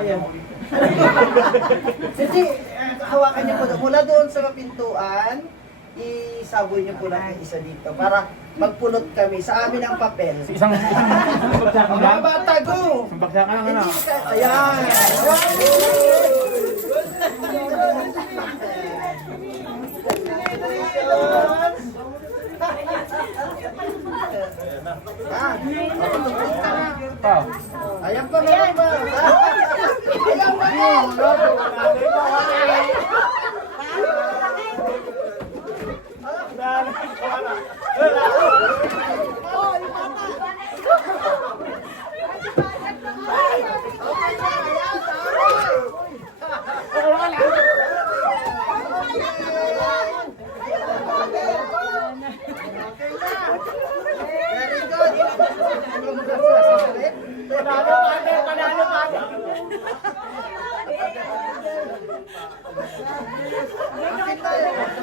Ayan. Sige, hawakan niyo po doon. Mula doon sa pintuan, isaboy niyo po lang yung isa dito para magpulot kami. Sa amin ang papel. Isang bagsakan Mga lang. bata, go! Isang bagsakan lang ano. Ayan. Pa. Ayan pa, meron pa. Ayan pa. Very good.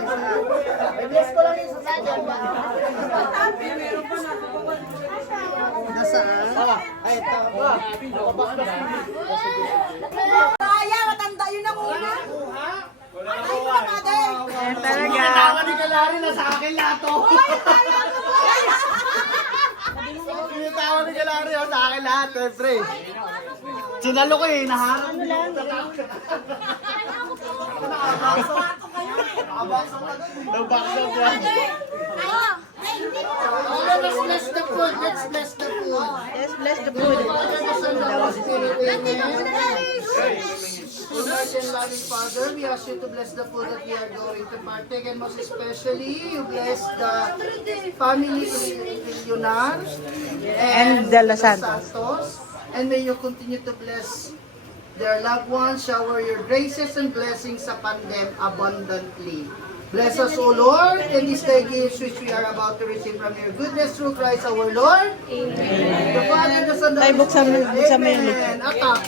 Panalo. I-bless ko lang yung sasakyan ba? Nasaan? Ay, ito. Kaya, matanda yun ang una. Ay, mother. Talaga. Tawa ni Kalari na sa akin lahat to. Tawa ni Kalari sa akin lahat, siyempre. Sinalo ko eh, naharap mo lang. Nakabaksak na doon. Nabaksak yan. Let's bless the food. Let's bless the food. Let's bless the food. Lord and loving Father, we ask you to bless the food that we are going to partake, and most especially, you bless the family Villunar And De Los Santos. And may you continue to bless their loved ones, shower your graces and blessings upon them abundantly. Bless us, O Lord, in these thy gifts which we are about to receive from your goodness through Christ our Lord. Amen. The Father, the Son, the Ay, Holy buksan mo yung Spirit. lechon. Amen. Atak.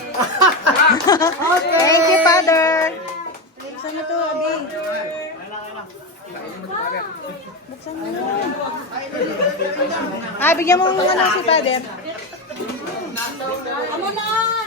Okay. Thank you, Father. Buksan mo to, Abi. Buksan mo na. Bigyan mo ano si Father. Amo na!